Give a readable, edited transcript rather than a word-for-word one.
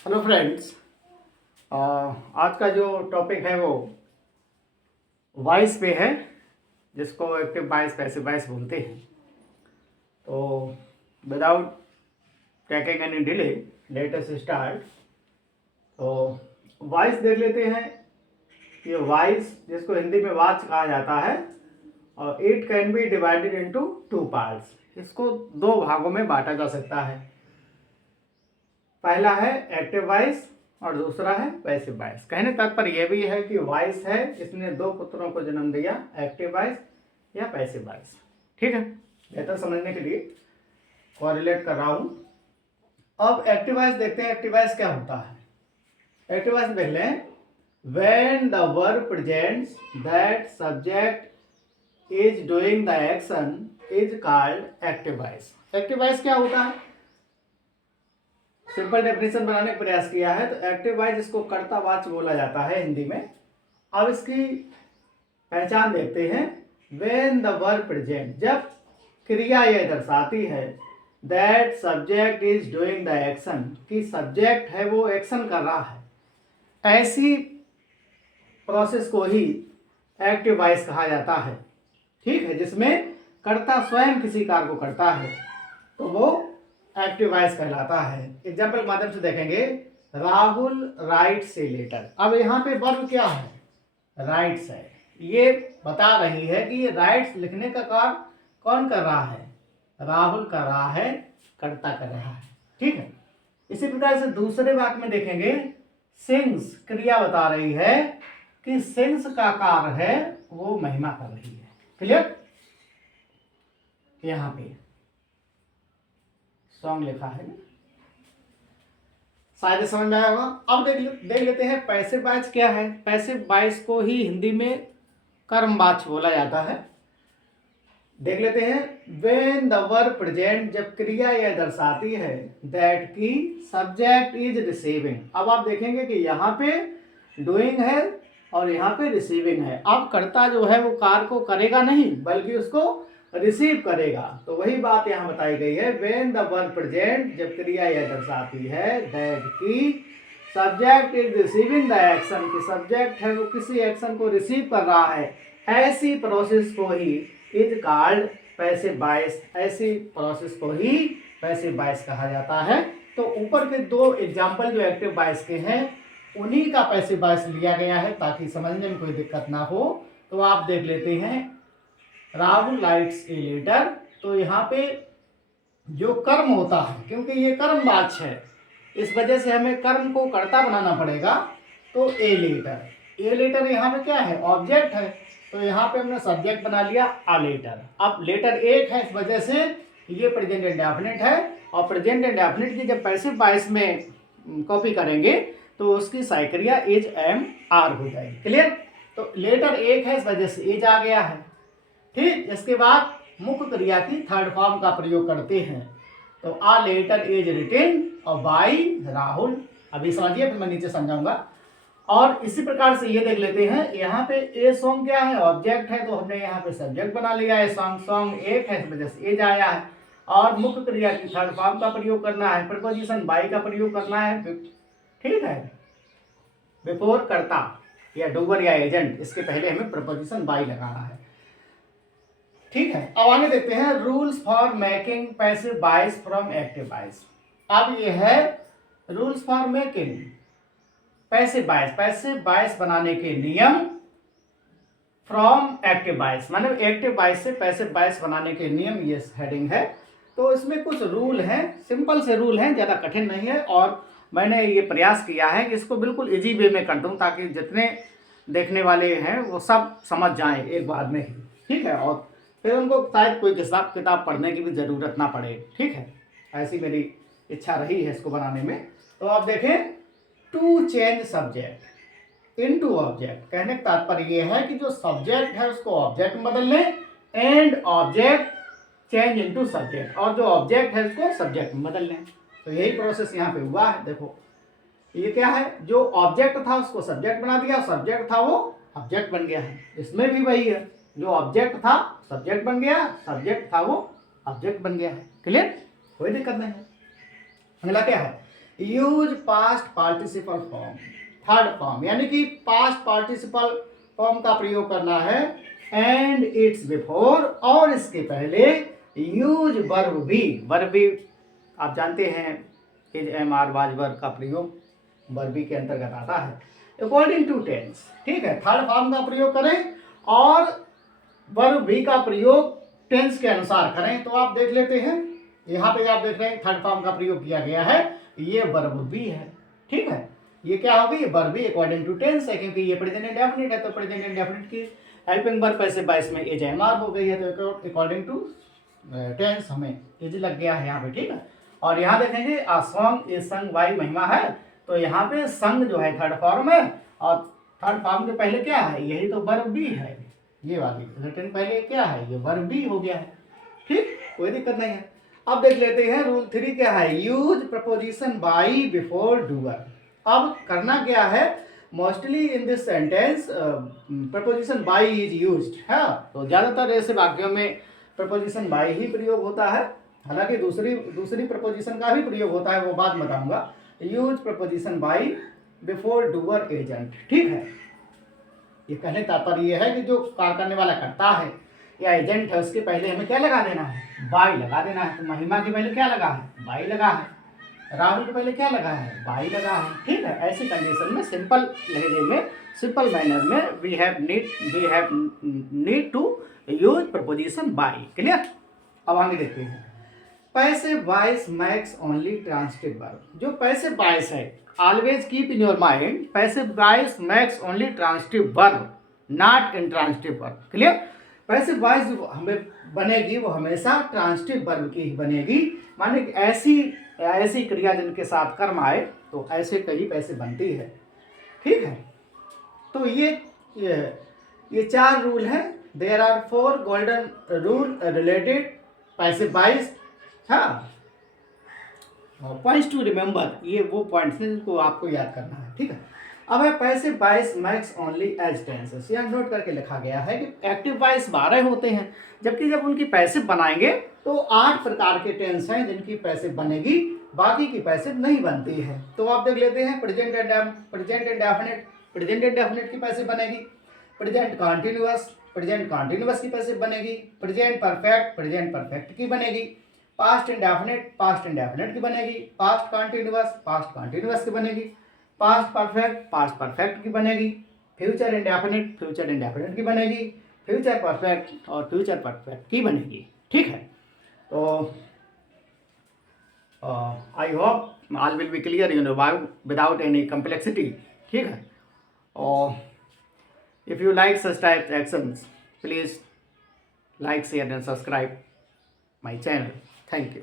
Hello friends. आज का जो टॉपिक है वो वॉइस पे है, जिसको एक्टिव वॉइस पैसिव वॉइस बोलते हैं। तो without taking any delay let us start. तो वॉइस देख लेते हैं। ये वॉइस, जिसको हिंदी में वाच कहा जाता है, और it can be divided into two parts. इसको दो भागों में बांटा जा सकता है। पहला है एक्टिव वॉइस और दूसरा है पैसिव वॉइस। कहने तात्पर्य यह भी है कि वॉइस है, इसने दो पुत्रों को जन्म दिया, एक्टिव वॉइस या पैसिव वॉइस। ठीक है, बेहतर समझने के लिए कोरिलेट कर रहा हूं। अब एक्टिव वॉइस देखते हैं। एक्टिव वॉइस क्या होता है? एक्टिव वॉइस देख लें। When the verb presents that subject is doing the action is called active voice. Active voice क्या होता है? सिंपल डेफिनेशन बनाने का प्रयास किया है। तो एक्टिव वॉइस, जिसको कर्तावाच बोला जाता है हिंदी में। अब इसकी पहचान देखते हैं। व्हेन द वर्ब प्रेजेंट, जब क्रिया यह दर्शाती है that subject is doing the action, कि सब्जेक्ट है वो एक्शन कर रहा है, ऐसी प्रोसेस को ही एक्टिव वॉइस कहा जाता है। ठीक है, जिसमें कर्ता स्वयं किसी कार्य को करता है तो वो एक्टिव वॉइस कहलाता है। एग्जाम्पल के माध्यम से देखेंगे। Rahul writes a letter. अब यहाँ पे वर्ब क्या है? राइट्स है। ये बता रही है कि ये राइट्स लिखने का कार्य कौन कर रहा है? राहुल कर रहा है, कर्ता कर रहा है। ठीक है, इसी प्रकार से दूसरे वाक्य में देखेंगे। सिंग्स, क्रिया बता रही है कि सिंग्स का कार्य है वो महिमा कर रही है। क्लियर? यहाँ पे सॉन्ग लिखा है, शायद समझ में आया होगा। अब देख लेते हैं पैसिव वॉइस क्या है। पैसिव वॉइस को ही हिंदी में कर्मवाच्य बोला जाता है। देख लेते हैं। व्हेन द वर्ब प्रेजेंट, जब क्रिया यह दर्शाती है दैट की सब्जेक्ट इज रिसीविंग। अब आप देखेंगे कि यहाँ पे डूइंग है और यहाँ पे रिसीविंग है। अब कर्ता जो है वो कार्य को करेगा नहीं, बल्कि उसको रिसीव करेगा। तो वही बात यहाँ बताई गई है। व्हेन द वर्ब प्रेजेंट, जब क्रिया यह दर्शाती है दैट की subject is receiving the action, कि सब्जेक्ट है वो किसी एक्शन को रिसीव कर रहा है, ऐसी प्रोसेस को he is called passive voice. ऐसी प्रोसेस को ही पैसिव वॉइस कहा जाता है। तो ऊपर के दो एग्जाम्पल जो एक्टिव वॉइस के हैं, उन्हीं का पैसिव वॉइस लिया गया है ताकि समझने में कोई दिक्कत ना हो। तो आप देख लेते हैं। Rahul writes a letter. तो यहाँ पे जो कर्म होता है, क्योंकि ये कर्मवाच्य है, इस वजह से हमें कर्म को कर्ता बनाना पड़ेगा। तो ए लेटर, ए लेटर यहाँ पे क्या है? ऑब्जेक्ट है। तो यहाँ पे हमने सब्जेक्ट बना लिया आ लेटर। अब लेटर एक है, इस वजह से ये प्रेजेंट इंडेफिनिट है। और प्रेजेंट इंडेफिनिट की जब पैसिव वॉइस में कॉपी करेंगे तो उसकी साइक्रिया इज एम आर हो जाएगी। क्लियर? तो लेटर एक है, इस वजह से एज आ गया है। ठीक, इसके बाद मुख्य क्रिया की थर्ड फॉर्म का प्रयोग करते हैं। तो आ लेटर इज रिटेन और बाई राहुल। अभी समझिए, फिर मैं नीचे समझाऊंगा। और इसी प्रकार से ये देख लेते हैं। यहाँ पे ए सॉन्ग क्या है? ऑब्जेक्ट है, तो हमने यहाँ पे सब्जेक्ट बना लिया है सॉन्ग। सॉन्ग एक है, इस वजह से एज आया है। और मुख्य क्रिया की थर्ड फॉर्म का प्रयोग करना है, प्रपोजिशन बाई का प्रयोग करना है। ठीक है, बिफोर कर्ता या डूबर या एजेंट, इसके पहले हमें प्रपोजिशन बाई लगाना है। ठीक है, अब आगे देखते हैं। Rules for making passive voice from active voice. अब ये है rules for making passive voice, passive voice बनाने के नियम फ्रॉम एक्टिव वॉइस, मतलब एक्टिव वॉइस से पैसिव वॉइस बनाने के नियम, ये हेडिंग है। तो इसमें कुछ रूल हैं, सिंपल से रूल हैं, ज़्यादा कठिन नहीं है। और मैंने ये प्रयास किया है कि इसको बिल्कुल इजी वे में कर दूं, ताकि जितने देखने वाले हैं वो सब समझ जाएं एक बार में ही। ठीक है, और फिर उनको शायद कोई किताब पढ़ने की भी ज़रूरत ना पड़े। ठीक है, ऐसी मेरी इच्छा रही है इसको बनाने में। तो आप देखें। To change subject into object, कहने का तात्पर्य यह है कि जो सब्जेक्ट है उसको ऑब्जेक्ट में बदल लें, and object change into subject, और जो ऑब्जेक्ट है उसको सब्जेक्ट में बदल लें। तो यही प्रोसेस यहाँ पे हुआ है। देखो ये क्या है? जो ऑब्जेक्ट था उसको सब्जेक्ट बना दिया, सब्जेक्ट था वो ऑब्जेक्ट बन गया है। इसमें भी वही है, जो ऑब्जेक्ट था सब्जेक्ट बन गया, सब्जेक्ट था वो ऑब्जेक्ट बन गया है। क्लियर? कोई दिक्कत नहीं है। अगला क्या है? Use past participle form, third form, यानी कि पास्ट पार्टिसिपल फॉर्म का प्रयोग करना है एंड इट्स बिफोर, और इसके पहले use verb be. Verb be आप जानते हैं is am are was verb का प्रयोग वर्ब बी के अंतर्गत आता है अकॉर्डिंग टू टेंस। ठीक है, थर्ड फॉर्म का प्रयोग करें और वर्ब बी का प्रयोग टेंस के अनुसार करें। तो आप देख लेते हैं, यहाँ पे आप देख रहे हैं थर्ड फॉर्म का प्रयोग किया गया है, ये वर्ब बी है। ठीक है, ये क्या होगी, verb be according to tense है, क्योंकि ये प्रेजेंट इंडेफिनिट है, तो प्रेजेंट इंडेफिनिट की हेल्पिंग वर्ब पैसिव वॉइस में एज एम आर हो गई है, तो अकॉर्डिंग टू टेंस हमें एज लग गया है यहाँ पे। ठीक है, और यहाँ देखेंगे आ सॉन्ग इज संग बाय महिमा है, तो यहाँ पे संग जो है थर्ड फॉर्म है, और थर्ड फॉर्म के पहले क्या है, यही तो वर्ब बी है, ये वाली रिटर्न पहले क्या है, ये वर्ब बी हो गया है। ठीक, कोई दिक्कत नहीं है। अब देख लेते हैं रूल 3 क्या है, use preposition by before doer. अब करना क्या है, mostly in this sentence preposition by is used है, तो ज्यादातर ऐसे वाक्यों में प्रपोजिशन बाई ही प्रयोग होता है, हालांकि दूसरी प्रपोजिशन का भी प्रयोग होता है, वो बात बताऊंगा। Use preposition by before doer agent. ठीक है, ये कहने तात्पर्य ये है कि जो कार्य करने वाला करता है या एजेंट है, उसके पहले हमें क्या लगा देना है, बाई लगा देना है। तो महिमा के पहले क्या लगा है, बाई लगा है, राहुल के पहले क्या लगा है, बाई लगा है। ठीक है, ऐसी कंडीशन में सिंपल लहजे में, सिंपल मैनर में we have need to use preposition by. Clear. अब आगे देखते हैं, passive voice makes only transitive verb. जो पैसिव वॉइस है, always keep in your mind, passive voice makes only transitive verb, not intransitive verb. Clear. Passive voice जो हमें बनेगी वो हमेशा ट्रांसिटिव वर्ब की ही बनेगी, माने कि ऐसी क्रिया जिनके साथ कर्म आए तो ऐसे कई पैसे बनती है। ठीक है, तो ये 4 रूल हैं। There are 4 golden rule related passive voice. हाँ, पॉइंट्स टू रिमेंबर, ये वो पॉइंट्स हैं जिनको आपको याद करना है। ठीक है, अब है passive voice makes only is tenses. यहाँ नोट करके लिखा गया है कि एक्टिव वॉइस 12 होते हैं, जबकि जब उनकी पैसिव बनाएंगे तो 8 प्रकार के टेंस हैं जिनकी पैसिव बनेगी, बाकी की पैसिव नहीं बनती है। तो आप देख लेते हैं, प्रेजेंट इंडेफिनिट की पैसिव बनेगी, प्रेजेंट कॉन्टिन्यूअस की पैसिव बनेगी, प्रेजेंट परफेक्ट की बनेगी, पास्ट इंडेफिनिट की बनेगी, पास्ट कॉन्टिन्यूअस की बनेगी, पास्ट परफेक्ट की बनेगी, फ्यूचर इंडेफिनिट की बनेगी, फ्यूचर परफेक्ट और फ्यूचर परफेक्ट की बनेगी। ठीक है, तो I hope all will be clear in without any complexity. ठीक है, और if you like such type actions please like share and subscribe my channel. Thank you.